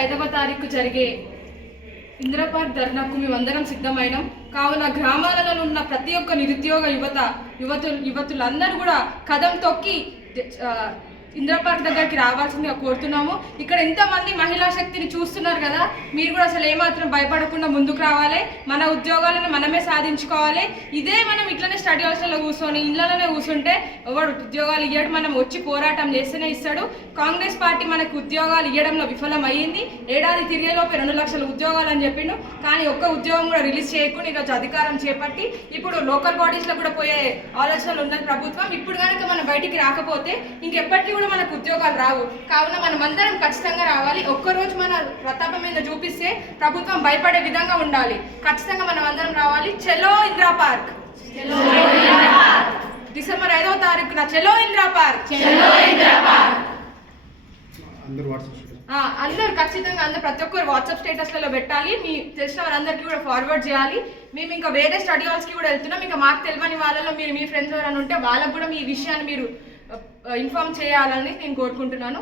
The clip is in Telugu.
ఐదవ తారీఖు జరిగే ఇందిరా ధర్నాకు ధర్నాకు మేమందరం సిద్ధమైనాం. కావున గ్రామాలలో ఉన్న ప్రతి ఒక్క నిరుద్యోగ యువత యువతులు యువతులందరూ కూడా కదం తొక్కి ఇందిరా పార్క్ దగ్గరికి రావాల్సిందిగా కోరుతున్నాము. ఇక్కడ ఎంతమంది మహిళా శక్తిని చూస్తున్నారు కదా మీరు కూడా అసలు ఏమాత్రం భయపడకుండా ముందుకు రావాలి. మన ఉద్యోగాలను మనమే సాధించుకోవాలి. ఇదే మనం ఇట్లనే స్టడీ హౌస్లలో కూర్చొని ఇళ్ళలోనే కూర్చుంటే ఎవడు ఉద్యోగాలు ఇవ్వడం మనం వచ్చి పోరాటం చేస్తేనే ఇస్తాడు. కాంగ్రెస్ పార్టీ మనకు ఉద్యోగాలు ఇవ్వడంలో విఫలం అయ్యింది ఏడాది తిరిగేలోపే రెండు లక్షల ఉద్యోగాలు అని చెప్పిండు. కానీ ఒక్క ఉద్యోగం కూడా రిలీజ్ చేయకుండా ఈరోజు అధికారం చేపట్టి ఇప్పుడు లోకల్ బాడీస్లో కూడా పోయే ఆలోచనలు ఉన్నది ప్రభుత్వం. ఇప్పుడు కనుక మనం బయటికి రాకపోతే ఇంకెప్పటికీ కూడా మనకు ఉద్యోగాలు రావు. కావున మనం అందరం ఖచ్చితంగా రావాలి. ఒక్కరోజు మన ప్రతాపం మీద చూపిస్తే ప్రభుత్వం భయపడే విధంగా ఉండాలి. ఖచ్చితంగా మనం అందరం రావాలి. చెలో ఇందిరా పార్క్. డిసెంబర్ ఐదవ తారీఖున చెలో ఇందిరా పార్క్. అందరూ వాట్సాప్ స్టేటస్ ఆ, అందరు ఖచ్చితంగా అందరు ప్రతి ఒక్కరు వాట్సాప్ స్టేటస్లలో పెట్టాలి. మీ తెలిసిన వారందరికీ కూడా ఫార్వర్డ్ చేయాలి. మేము ఇంకా వేరే స్టడీ హాల్స్కి కూడా వెళ్తున్నాం. ఇంకా మాకు తెలియని వాళ్ళలో మీరు మీ ఫ్రెండ్స్ ఎవరైనా ఉంటే వాళ్ళకు కూడా మీ విషయాన్ని మీరు Uh, uh, ఇన్ఫామ్ చేయాలని నేను కోరుకుంటున్నాను.